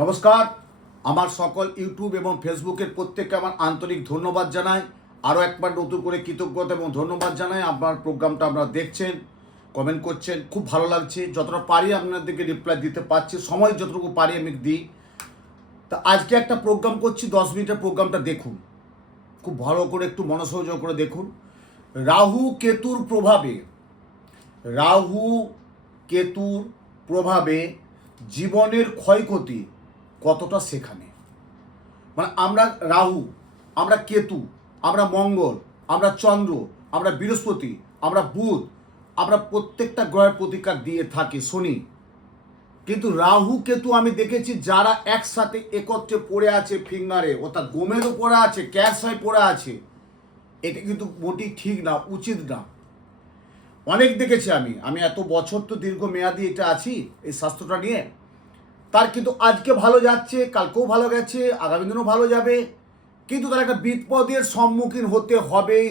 নমস্কার। আমার সকল ইউটিউব এবং ফেসবুকের প্রত্যেককে আমার আন্তরিক ধন্যবাদ জানাই। আরও একবার নতুন করে কৃতজ্ঞতা এবং ধন্যবাদ জানাই। আপনার প্রোগ্রামটা আপনারা দেখছেন, কমেন্ট করছেন, খুব ভালো লাগছে। যতটা পারি আপনাদেরকে রিপ্লাই দিতে পারছি, সময় যতটুকু পারি আমি দিই। তা আজকে একটা প্রোগ্রাম করছি, 10 মিনিটের প্রোগ্রামটা দেখুন, খুব ভালো করে একটু মনোসংযোগ করে দেখুন। রাহু কেতুর প্রভাবে, রাহু কেতুর প্রভাবে জীবনের ক্ষয়ক্ষতি কতটা সেখানে, মানে আমরা রাহু, আমরা কেতু, আমরা মঙ্গল, আমরা চন্দ্র, আমরা বৃহস্পতি, আমরা বুধ, আমরা প্রত্যেকটা গ্রহের প্রতিকার দিয়ে থাকি শনি। কিন্তু রাহু কেতু আমি দেখেছি যারা একসাথে একত্রে পড়ে আছে ফিঙ্গারে, অর্থাৎ গোমেরও পড়ে আছে, ক্যারসায় পড়ে আছে, এটা কিন্তু মোটেই ঠিক না, উচিত না। অনেক দেখেছি আমি এত বছর তো দীর্ঘমেয়াদী এটা আছি এই স্বাস্থ্যটা নিয়ে। তার কিন্তু আজকে ভালো যাচ্ছে, কালকেও ভালো গেছে, আগামী দিনও ভালো যাবে, কিন্তু তার একটা বিপদের সম্মুখীন হতে হবেই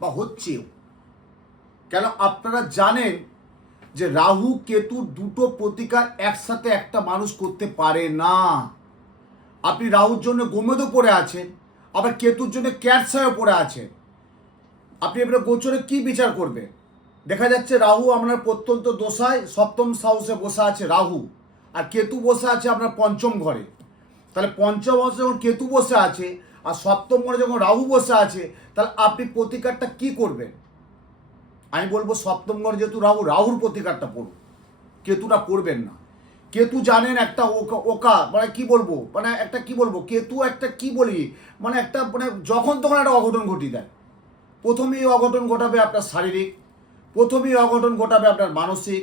বা হচ্ছেও। কেন আপনারা জানেন যে রাহু কেতুর দুটো প্রতিকার একসাথে একটা মানুষ করতে পারে না। আপনি রাহুর জন্য গোমেদও পড়ে আছেন, আবার কেতুর জন্য ক্যাটসায়ও পড়ে আছেন। আপনি এবারে গোচরে কি বিচার করবেন? দেখা যাচ্ছে রাহু আপনার প্রত্যন্ত দশায় সপ্তম হাউসে বসে আছে রাহু, আর কেতু বসে আছে আপনার পঞ্চম ঘরে। তাহলে পঞ্চম ঘরে যখন কেতু বসে আছে আর সপ্তম ঘরে যখন রাহু বসে আছে, তাহলে আপনি প্রতিকারটা কি করবেন? আমি বলবো সপ্তম ঘরে যেহেতু রাহু, রাহুর প্রতিকারটা পড়ুন, কেতুটা পড়বেন না। কেতু জানেন একটা ওকা মানে কি বলবো, মানে একটা কি বলবো, কেতু একটা কি বলি, মানে একটা মানে যখন তখন একটা অঘটন ঘটিয়ে দেয়। প্রথমেই অঘটন ঘটাবে আপনার শারীরিক, প্রথমেই অঘটন ঘটাবে আপনার মানসিক,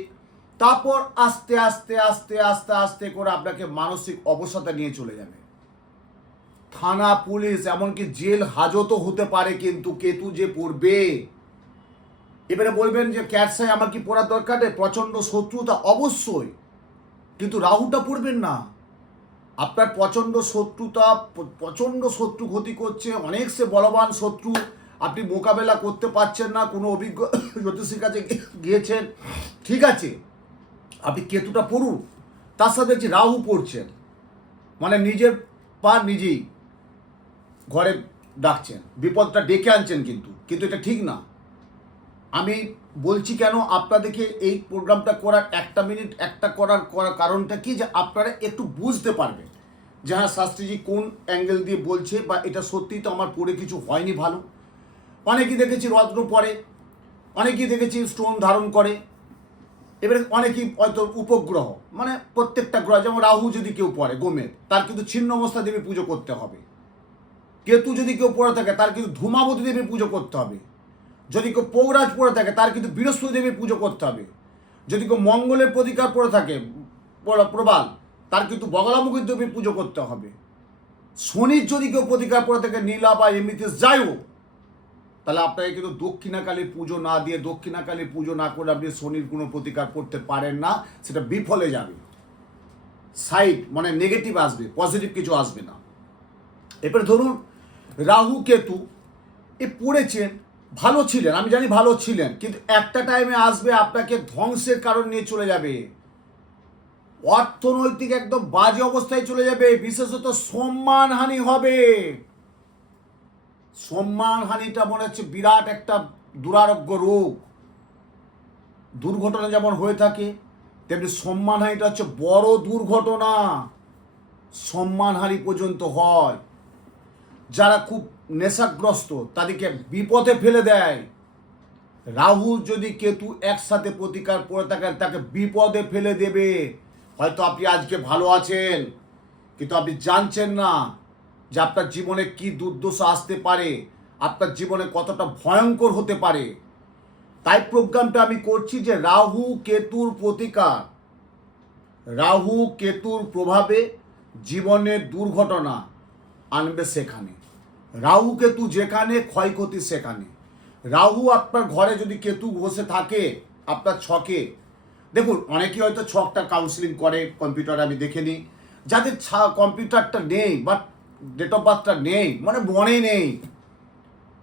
তারপর আস্তে আস্তে আস্তে আস্তে আস্তে করে আপনাকে মানসিক অবসাদে নিয়ে চলে যাবে। থানা, পুলিশ, এমনকি জেল হাজতও হতে পারে কিন্তু কেতু যে পড়বে। এবারে বলবেন যে ক্যাটসাই আমার কি পড়ার দরকার নেই, প্রচণ্ড শত্রুতা, অবশ্যই, কিন্তু রাহুটা পড়বেন না। আপনার প্রচণ্ড শত্রুতা, প্রচণ্ড শত্রু ক্ষতি করছে, অনেক সে বলবান শত্রু, আপনি মোকাবেলা করতে পারছেন না, কোনো অভিজ্ঞ জ্যোতিষীর কাছে গিয়েছেন, ঠিক আছে, আপনি কেতুটা পড়ুন, তার সাথে দেখছি রাহু পড়ছেন, মানে নিজের পা নিজেই ঘরে ডাকছেন, বিপদটা ডেকে আনছেন, কিন্তু এটা ঠিক না। আমি বলছি কেন আপনাদেরকে এই প্রোগ্রামটা করার, একটা মিনিট একটা করার কারণটা কি, যে আপনারা একটু বুঝতে পারবেন যে হ্যাঁ শাস্ত্রীজি কোন অ্যাঙ্গেল দিয়ে বলছে, বা এটা সত্যিই তো আমার পড়ে কিছু হয়নি ভালো। অনেকেই দেখেছি রত্ন পরে, অনেকেই দেখেছি স্টোন ধারণ করে, এবারে অনেকেই হয়তো উপগ্রহ, মানে প্রত্যেকটা গ্রহ, যেমন রাহু যদি কেউ পড়ে গোমের, তার কিন্তু ছিন্ন অবস্থা দেবী পুজো করতে হবে। কেতু যদি কেউ পড়ে থাকে তার কিন্তু ধূমাবতী দেবীর পুজো করতে হবে। যদি কেউ পৌরাজ পড়ে থাকে তার কিন্তু বৃহস্পতি দেবীর পুজো করতে হবে। যদি কেউ মঙ্গলের প্রতিকার পড়ে থাকে প্রবাল, তার কিন্তু বগলামুখী দেবীর পুজো করতে হবে। শনির যদি কেউ প্রতিকার পড়ে থাকে, নীলা বা এমনিতে যাই হোক, তাহলে আপনাকে কিন্তু দক্ষিণাকালীর পুজো না দিয়ে, দক্ষিণাকালীর পুজো না করে আপনি শনির কোনো প্রতিকার করতে পারেন না, সেটা বিফলে যাবে, সাইড মানে নেগেটিভ আসবে, পজিটিভ কিছু আসবে না। এরপরে ধরুন রাহু কেতু এ পড়েছেন, ভালো ছিলেন, আমি জানি ভালো ছিলেন, কিন্তু একটা টাইমে আসবে আপনাকে ধ্বংসের কারণ নিয়ে চলে যাবে, অর্থনৈতিক একদম বাজে অবস্থায় চলে যাবে, বিশেষত সম্মানহানি হবে। সম্মানহানিটা মনে হচ্ছে বিরাট একটা দুরারোগ্য রোগ। দুর্ঘটনা যেমন হয়ে থাকে, তেমনি সম্মানহানিটা হচ্ছে বড় দুর্ঘটনা, সম্মানহানি পর্যন্ত হয়। যারা খুব নেশাগ্রস্ত তাদেরকে বিপদে ফেলে দেয়। রাহু যদি কেতু একসাথে প্রতিকার পড়ে থাকেন, তাকে বিপদে ফেলে দেবে। হয়তো আপনি আজকে ভালো আছেন, কিন্তু আপনি জানছেন না যে আপনার জীবনে কি দুর্দশা আসতে পারে, আপনার জীবনে কতটা ভয়ঙ্কর হতে পারে। তাই প্রোগ্রামটা আমি করছি যে রাহু কেতুর প্রতিকার, রাহু কেতুর প্রভাবে জীবনের দুর্ঘটনা আনবে সেখানে, রাহু কেতু যেখানে ক্ষয়ক্ষতি সেখানে। রাহু আপনার ঘরে যদি কেতু বসে থাকে আপনার ছকে, দেখুন অনেকেই হয়তো ছকটা কাউন্সিলিং করে কম্পিউটারে, আমি দেখে নিই, যাদের কম্পিউটারটা নেই বা ডেট অফ বার্থটা নেই, মানে মনে নেই,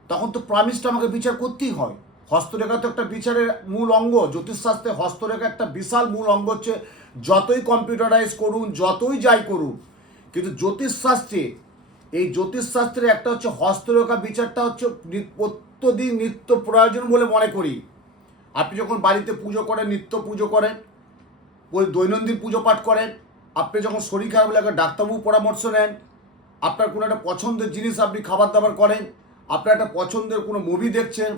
তখন তো প্রমিসটা আমাকে বিচার করতেই হয়। হস্তরেখা তো একটা বিচারের মূল অঙ্গ। জ্যোতিষশাস্ত্রে হস্তরেখা একটা বিশাল মূল অঙ্গ হচ্ছে, যতই কম্পিউটারাইজ করুন, যতই যাই করুন, কিন্তু জ্যোতিষশাস্ত্রে এই জ্যোতিষশাস্ত্রের একটা হচ্ছে হস্তরেখা বিচারটা হচ্ছে প্রত্যেকদিন নিত্য প্রয়োজন বলে মনে করি। আপনি যখন বাড়িতে পুজো করেন, নিত্য পুজো করেন, দৈনন্দিন পুজো পাঠ করেন, আপনি যখন শরীর খারাপ লাগে ডাক্তারবাবু পরামর্শ নেন, আপনার কোনো একটা পছন্দের জিনিস আপনি খাবার দাবার করেন, আপনার একটা পছন্দের কোনো মুভি দেখছেন,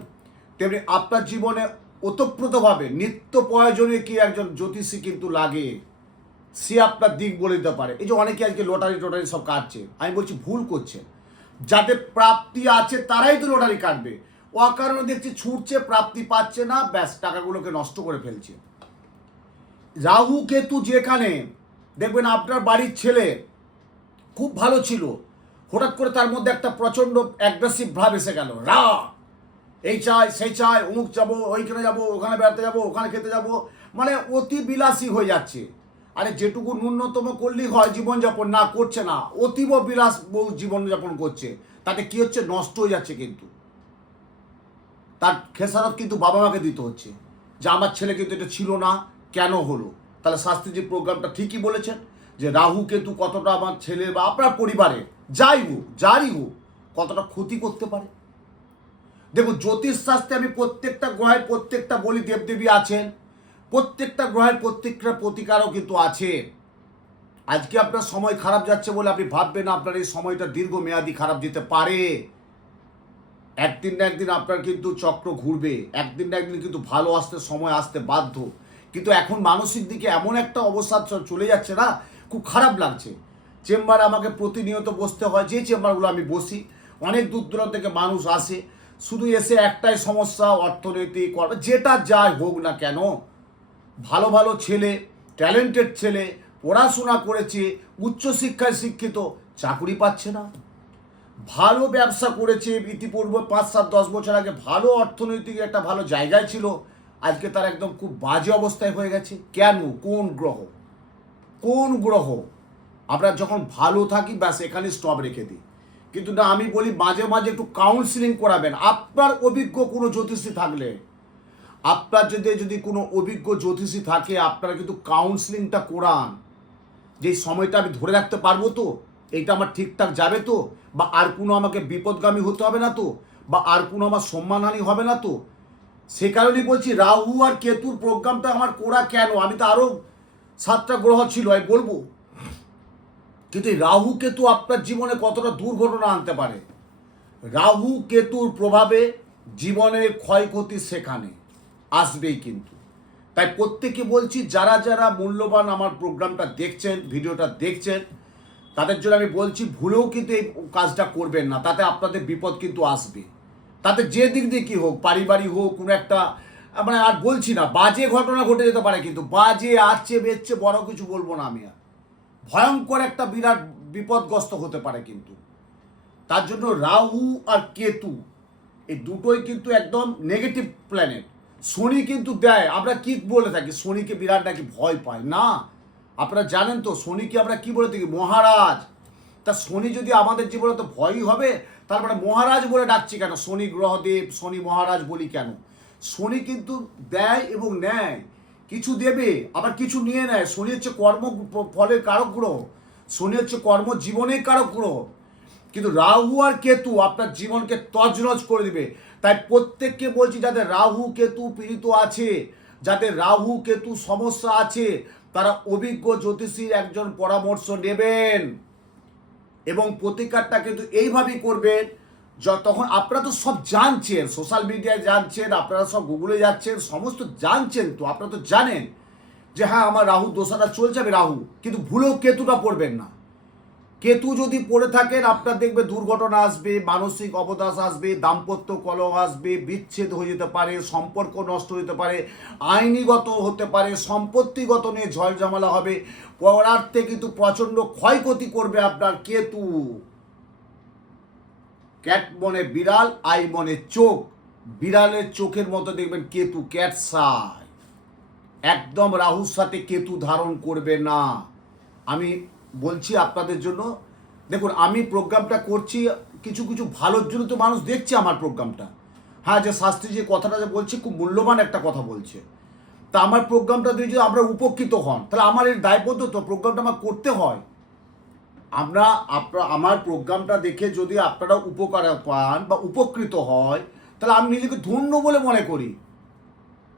তেমনি আপনার জীবনে ওতপ্রোতভাবে নিত্য প্রয়োজনীয় কি একজন জ্যোতিষী কিন্তু লাগে। সে আপনার দিক বলে দিতে পারে। এই যে অনেকে আজকে লটারি টটারি সব কাটছে, আমি বলছি ভুল করছে। যাদের প্রাপ্তি আছে তারাই তো লটারি কাটবে। অকারণে দেখছি ছুটছে, প্রাপ্তি পাচ্ছে না, ব্যাস টাকাগুলোকে নষ্ট করে ফেলছে। রাহু কেতু যেখানে দেখবেন আপনার বাড়ির ছেলে খুব ভালো ছিল, হঠাৎ করে তার মধ্যে একটা প্রচণ্ড অ্যাগ্রেসিভ ভাব এসে গেল, এই চাই সেই চাই, অমুক যাবো, ওইখানে যাবো, ওখানে বেড়াতে যাবো, ওখানে খেতে যাবো, মানে অতি বিলাসী হয়ে যাচ্ছে। আরে যেটুকু ন্যূনতম করলেই হয় জীবনযাপন, না করছে না, অতীব বিলাস বহু জীবনযাপন করছে। তাতে কি হচ্ছে, নষ্ট হয়ে যাচ্ছে। কিন্তু তার খেসারত কিন্তু বাবা মাকে দিতে হচ্ছে, যে আমার ছেলে কিন্তু এটা ছিল না, কেন হলো। তাহলে শাস্ত্রীজি প্রোগ্রামটা ঠিকই বলেছেন যে রাহু কেতু কতটা আমার ছেলে বা আপনার পরিবারে যাই হোক, যারই হোক, কতটা ক্ষতি করতে পারে। দেখুন, জ্যোতিষশাস্ত্রে আমি প্রত্যেকটা গ্রহের প্রত্যেকটা বলি, দেবদেবী আছেন, প্রত্যেকটা গ্রহের প্রত্যেকটা প্রতিকারও কিন্তু আছে। আজকে আপনার সময় খারাপ যাচ্ছে বলে আপনি ভাববেন না আপনার এই সময়টা দীর্ঘমেয়াদী খারাপ যেতে পারে। একদিন না একদিন আপনার কিন্তু চক্র ঘুরবে, একদিন না একদিন কিন্তু ভালো আসতে সময় আসতে বাধ্য। কিন্তু এখন মানসিক দিকে এমন একটা অবস্থা চলে যাচ্ছে না, খুব খারাপ লাগছে। চেম্বারে আমাকে প্রতিনিয়ত বসতে হয়, যে চেম্বারগুলো আমি বসি, অনেক দূর দূরান্ত থেকে মানুষ আসে, শুধু এসে একটাই সমস্যা, অর্থনৈতিক যেটা যাই হোক না কেন, ভালো ভালো ছেলে, ট্যালেন্টেড ছেলে, পড়াশোনা করেছে, উচ্চশিক্ষায় শিক্ষিত, চাকরি পাচ্ছে না। ভালো ব্যবসা করেছে ইতিপূর্বে 5-7-10 বছর আগে, ভালো অর্থনৈতিক একটা ভালো জায়গায় ছিল, আজকে তার একদম খুব বাজে অবস্থায় হয়ে গেছে। কেন? কোন গ্রহ? কোন গ্রহ? আমরা যখন ভালো থাকি ব্যাস এখানে স্টপ রেখে দিই। কিন্তু না, আমি বলি মাঝে মাঝে একটু কাউন্সিলিং করাবেন। আপনার অভিজ্ঞ কোনো জ্যোতিষী থাকলে, আপনার যদি কোনো অভিজ্ঞ জ্যোতিষী থাকে, আপনারা কিন্তু কাউন্সিলিংটা করান। যে সময়টা আমি ধরে রাখতে পারবো তো, এইটা আমার ঠিকঠাক যাবে তো, বা আর কোনো আমাকে বিপদগামী হতে হবে না তো, বা আর কোনো আমার সম্মানহানি হবে না তো। সে কারণেই বলছি রাহু আর কেতুর প্রোগ্রামটা আমার করা কেন। আমি তো আরও 7টা গ্রহ ছিল আমি বলবো, কিন্তু এই রাহু কেতু আপনার জীবনে কতটা দুর্ঘটনা আনতে পারে। রাহু কেতুর প্রভাবে জীবনের ক্ষয়ক্ষতি সেখানে আসবেই। কিন্তু তাই প্রত্যেকে বলছি, যারা যারা মূল্যবান আমার প্রোগ্রামটা দেখছেন, ভিডিওটা দেখছেন, তাদের জন্য আমি বলছি ভুলেও কিন্তু এই কাজটা করবেন না, তাতে আপনাদের বিপদ কিন্তু আসবে। তাতে যে দিক দিয়ে কী হোক, পারিবারিক হোক, কোনো একটা মানে আর বলছি না, বাজে ঘটনা ঘটে যেতে পারে, কিন্তু বাজে আসছে বেচছে বড় কিছু বলবো না আমি, আর ভয়ঙ্কর একটা বিরাট বিপদগ্রস্ত হতে পারে। কিন্তু তার জন্য রাহু আর কেতু এই দুটোই কিন্তু একদম নেগেটিভ প্ল্যানেট। শনি কিন্তু দেয়, আমরা কি বলে থাকি, শনিকে বিরাট নাকি ভয় পায় না। আপনারা জানেন তো শনিকে আমরা কি বলে থাকি, মহারাজ। তা শনি যদি আমাদের জীবনে তো ভয়ই হবে, তারপরে মহারাজ বলে ডাকছি কেন? শনি গ্রহদেব, শনি মহারাজ বলি কেন? শনি কিন্তু দেয় এবং নেয়, কিছু দেবে আবার কিছু নিয়ে নেয়। শনি হচ্ছে কর্ম ফলের কারক গ্রহ, শনি হচ্ছে কর্মজীবনের কারক গ্রহ। কিন্তু রাহু আর কেতু আপনার জীবনকে তছনছ করে দিবে। তাই প্রত্যেককে বলছি, যাদের রাহু কেতু পীড়িত আছে, যাদের রাহু কেতু সমস্যা আছে, তারা অভিজ্ঞ জ্যোতিষীর একজন পরামর্শ নেবেন এবং প্রতিকারটা কিন্তু এইভাবেই করবেন। তখন আপনারা তো সব জানছেন, সোশ্যাল মিডিয়ায় জানছেন, আপনারা সব গুগলে যাচ্ছেন, সমস্ত জানছেন, তো আপনারা তো জানেন যে হ্যাঁ আমার রাহু দোষাটা চলছে, আমি রাহু, কিন্তু ভুলেও কেতুটা পড়বেন না। কেতু যদি পড়ে থাকেন, আপনার দেখবে দুর্ঘটনা আসবে, মানসিক অবদাস আসবে, দাম্পত্য কলহ আসবে, বিচ্ছেদ হয়ে যেতে পারে, সম্পর্ক নষ্ট হতে পারে, আইনিগত হতে পারে, সম্পত্তিগত নিয়ে ঝড়ঝামেলা হবে, পরার্থে কিন্তু প্রচণ্ড ক্ষয়ক্ষতি করবে আপনার কেতু। ক্যাট মনে বিড়াল, আই মনে চোখ, বিড়ালের চোখের মতো দেখবেন কেতু, ক্যাট সাই। একদম রাহুর সাথে কেতু ধারণ করবে না। আমি বলছি আপনাদের জন্য। দেখুন, আমি প্রোগ্রামটা করছি কিছু কিছু ভালোর জন্য, তো মানুষ দেখছে আমার প্রোগ্রামটা। হ্যাঁ, যে শাস্ত্রী যে কথাটা যে বলছে খুব মূল্যবান একটা কথা বলছে। তা আমার প্রোগ্রামটা দিয়ে যদি আপনারা উপকৃত হন, তাহলে আমার এর দায়বদ্ধ তো, প্রোগ্রামটা আমার করতে হয়। আমার প্রোগ্রামটা দেখে যদি আপনারা উপকার পান বা উপকৃত হয়, তাহলে আমি নিজেকে ধন্য বলে মনে করি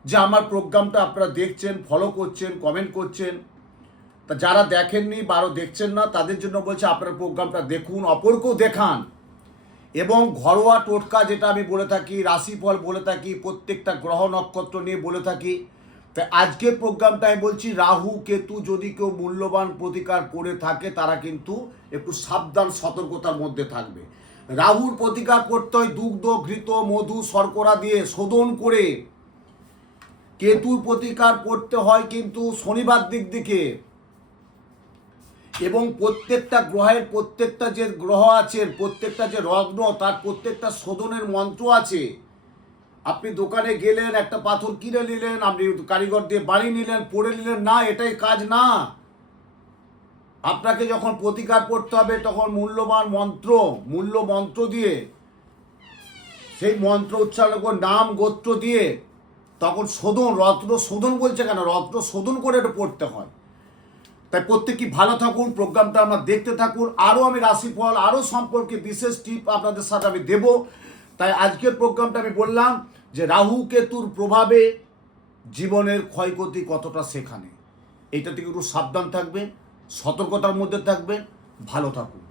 যে আমার প্রোগ্রামটা আপনারা দেখছেন, ফলো করছেন, কমেন্ট করছেন। তা যারা দেখেননি বা আরও দেখছেন না, তাদের জন্য বলছে আপনার প্রোগ্রামটা দেখুন, অপরকেও দেখান। এবং ঘরোয়া টোটকা যেটা আমি বলে থাকি, রাশিফল বলে থাকি, প্রত্যেকটা গ্রহ নক্ষত্র নিয়ে বলে থাকি। তাই আজকের প্রোগ্রামটা আমি বলছি, রাহু কেতু যদি কেউ মূল্যবান প্রতিকার করে থাকে, তারা কিন্তু একটু সাবধান সতর্কতার মধ্যে থাকবে। রাহুর প্রতিকার করতে হয় দুগ্ধ, ঘৃত, মধু, শর্করা দিয়ে শোধন করে। কেতুর প্রতিকার করতে হয় কিন্তু শনিবার দিক দিকে। এবং প্রত্যেকটা গ্রহের প্রত্যেকটা যে গ্রহ আছে, প্রত্যেকটা যে রত্ন, তার প্রত্যেকটা শোধনের মন্ত্র আছে। আপনি দোকানে গেলেন, একটা পাথর কিনে নিলেন, আপনি কারিগর দিয়ে বানিয়ে নিলেন, পড়ে নিলেন, না, এটাই কাজ না। আপনাকে যখন প্রতিকার করতে হবে, তখন মূল্যবান মন্ত্র দিয়ে, সেই মন্ত্র উচ্চারণ করে, নাম গোত্র দিয়ে, তখন রত্ন শোধন বলছে কেন, রত্ন শোধন করে এটা পড়তে হয়। তাই প্রত্যেকেই ভালো থাকুন, প্রোগ্রামটা আমরা দেখতে থাকুন। আরও আমি রাশিফল, আরও সম্পর্কে বিশেষ টিপ আপনাদের সাথে আমি দেব। তাই আজকের প্রোগ্রামটা আমি বললাম যে রাহু কেতুর প্রভাবে জীবনের ক্ষয়ক্ষতি কতটা, সেখানে এইটা থেকে একটু সাবধান থাকবেন, সতর্কতার মধ্যে থাকবেন। ভালো থাকুন।